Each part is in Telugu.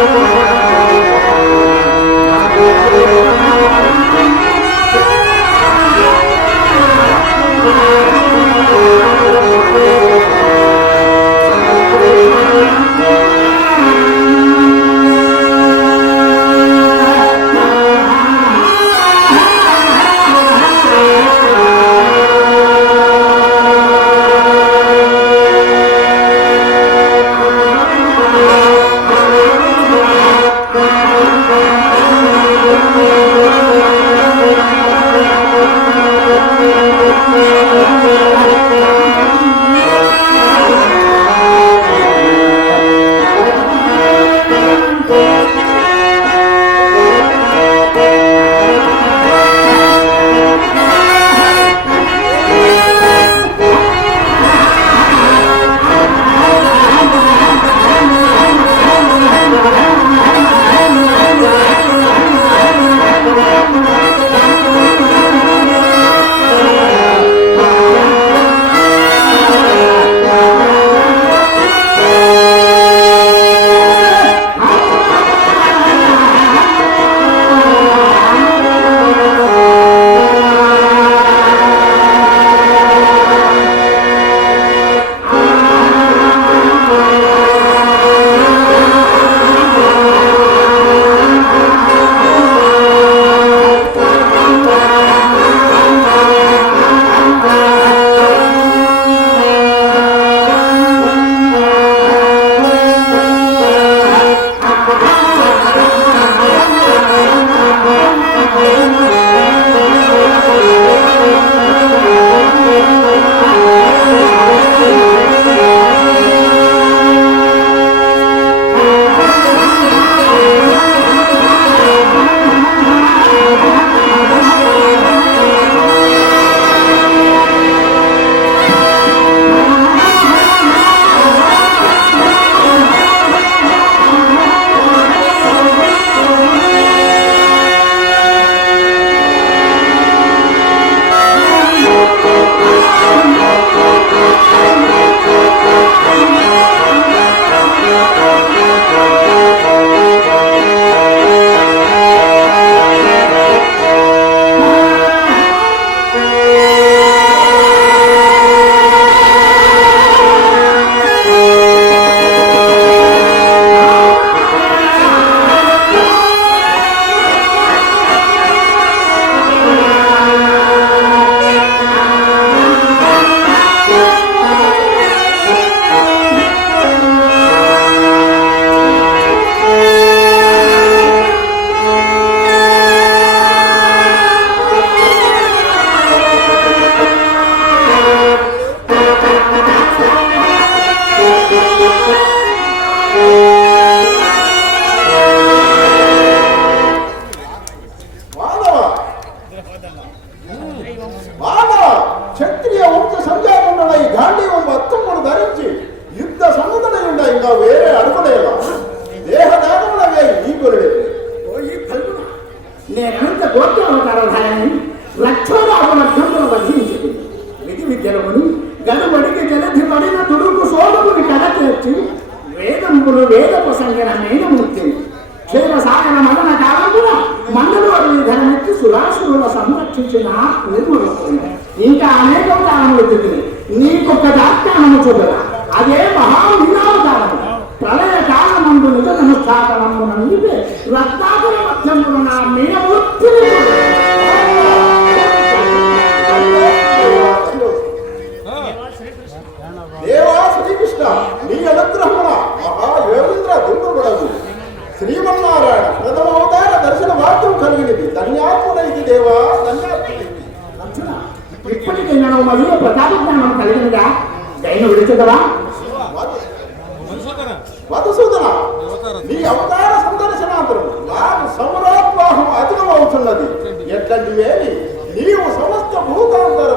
Oh, పరాశరులను సంరక్షించిన ఇంకా అనేక దానం వచ్చింది నీకొక దాత్యానము చూడరా? అదే మహావిధాల కాలము ప్రళయ కాలమందు నిజ నమస్కారమునందు రత్నాకర నా మీద ప్రతాప జ్ఞానం కలిగినగా దైన విడుచుదవా వధసూదన నీ అవతార సందర్శనాంతరం నాకు సమరోత్వాహం అధికమవుతున్నది ఎట్లాంటి వేలి నీవు సమస్త భూతాంతర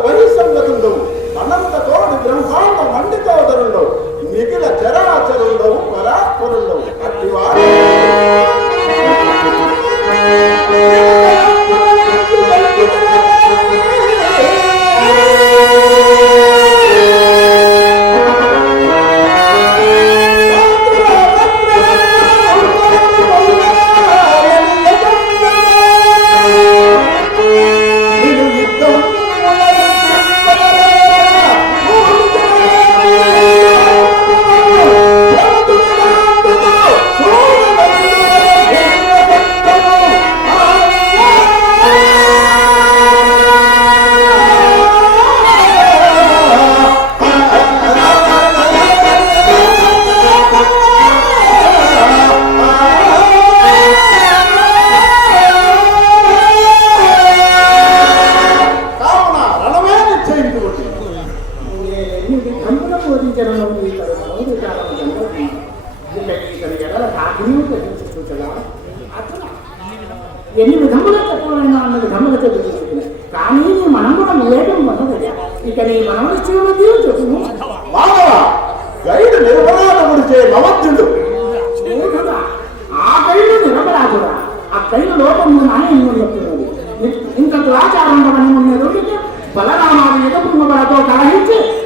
అనంత తోడు బ్రహ్మాండ మండితోదరుండవు. మిగిలిన చరాచరుండవు పరాత్పరుండవు. అట్టివారు కావున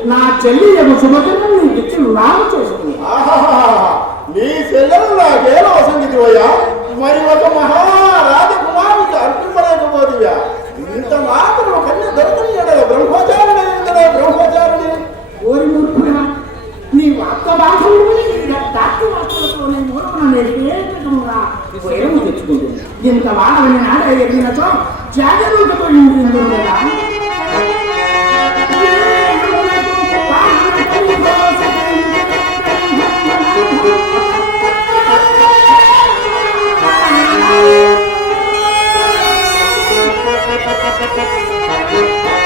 నా చెల్లి యొక్క శుభదినం నీకు ఇచ్చి ఆహాహాహా. నీ చెల్లెలు పోయా మరి ఒక మహారాజకుమారికి అర్పింపలేకపోతివా ఇంత మాత్రం బ్రహ్మచారిణి ఎందరే బ్రహ్మచారిణి ఓరి మూర్ఖుడా నీ వార్త భాషలు డాక్టర్ వార్తలతో నీ మూలమున నిర్వేదముగా వైరము తెచ్చుకుంటుంది ఇంత వాడవని నాడ ఎదిగినచో జాగరూకతో ఇంటి కదా Thank you.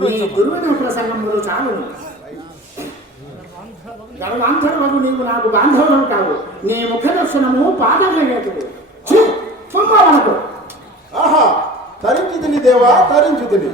నీ దుర్విధ ప్రసంగములు చాలు. గర్వాంతరవగు నీవు నాకు బాంధవులం కావు. నీ ముఖ దర్శనము సొమ్మవనకు ఆహా తరించుతిని దేవా తరించుతిని.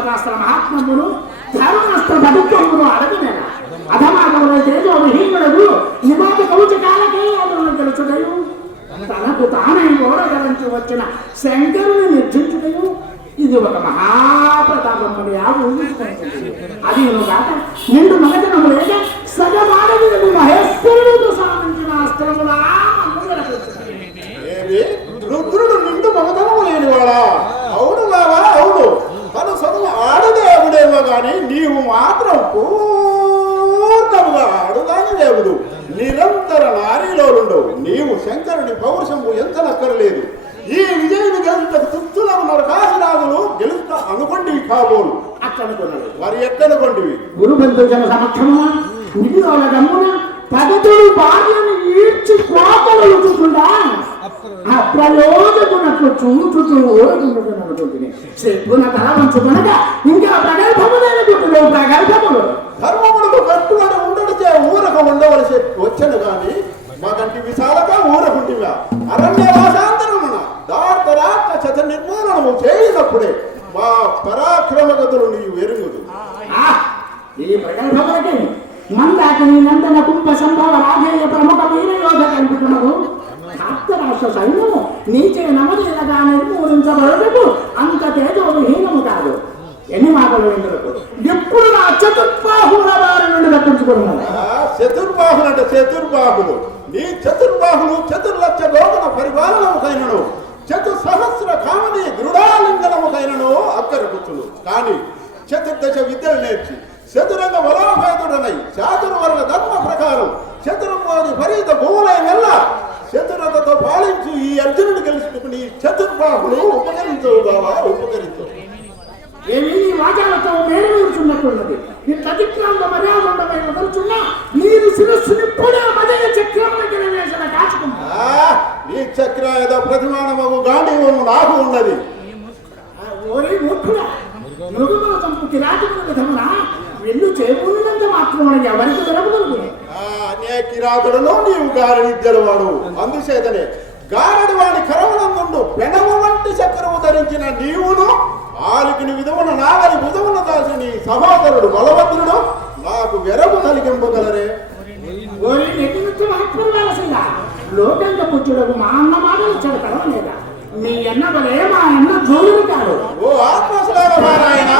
పాశుపతాస్త్ర మహాత్మమును ధర్మాస్త్ర బతుకమును అడగనేనా అధమాగములై తేజో విహీనుడు నిమాత కౌచ కాలకే అతను తెలుసుడయు తనకు తానే ఓడగలంచి వచ్చిన శంకరుని నిర్జించుటయు? ఇది ఒక మహాప్రతాపముడి ఆవు అది కాక నిండు మగజనము లేక సగమానవుడు మహేశ్వరుడు సాధించిన అస్త్రములా? ఆడదేవుడేమో నీవు మాత్రం పూర్ణముగా ఆడుదాని దేవుడు. నిరంతర నారీలో ఉండవు నీవు శంకరుని పౌరుషము ఎంత నక్కరలేదు ఈ విజయుడు గెలుటకు తృప్తుల ఉన్నారు కాశీరాజులు గెలుస్తా అనుకోండి కాబోలు. అట్లనుకున్నాడు మరి ఎక్కనుకోండివి గురు బంధుజన సమక్షమున నిధిలోల గమ్మున పగతుడు భార్యను ఈడ్చి కోతలు అప్రయోజకునట్లు చూచుతూ ఓడుకుంటున్నటువంటి సిగ్గున తల వంచుకునగా ఇంకా ప్రగల్భము లేనటువంటి ప్రగల్భములు. ధర్మములకు కట్టుబడి ఉండడిచే ఊరక ఉండవలసి వచ్చను గాని మాకంటి విశాలగా ఊరకుంటివా అరణ్య వాసాంతరమున దార్త రాష్ట్ర శత నిర్మూలనము చేయినప్పుడే మా పరాక్రమగతులు నీవు ఎరుగుదు ఆ, ఈ ప్రగల్భములకి మందాకిని నందన కుంభ సంభవ రాజేయ ప్రముఖ వీర యోధ కల్పితునకు సైన్యము నీచే నమదేలగా నిర్మూలించబడటకు అంత తేజోడు హీనము కాదు. ఎన్ని మాటలు వింటులకు ఎప్పుడు నా చతుర్బాహుల వారి నుండి తప్పించుకున్నాను చతుర్బాహులు అంటే చతుర్బాహులు. నీ చతుర్బాహులు చతుర్లక్ష లోకన పరిపాలనముకైనను. చతు సహస్ర కామని దృఢాలింగనముకైనను అక్కరపుచ్చును కానీ చతుర్దశ విద్యలు నేర్చి చతురంగ బలోపేతుడనై చాతుర్వర్ణ ధర్మ ప్రకారం చతుర్బాహులు ఉపకరించవు బావా ఉపకరించవు ఏమి నీ వాచాలతో నీ వదలుచున్న నీరు శిరస్సుని పొడే మదయ చక్రంలోకి వేసిన కాచుకుంటా ఈ చక్రాయుధ ప్రతిమానము గాంధీవము నాకు ఉన్నది. ఓరే మూర్ఖుడా మృగముల చంపు కిరాటముల విధమున? వెన్ను చేకూరినంత మాత్రమే ఎవరికి ఆ నే కిరాతుడను నీవు గారడి వాడు. అందుచేతనే గారడి వాడి వచ్చిన నీవును ఆలికిన విధమున నాగలి విధమున దాసి సహోదరుడు బలవంతుడు. నాకు వెరము కలిగింపగలరే. లోకంగా పుచ్చుడకు మా అన్న మాటలు చెడతాడు లేదా మీ అన్న పదే మా అన్న జోలు కాదు ఓ ఆత్మ నారాయణ.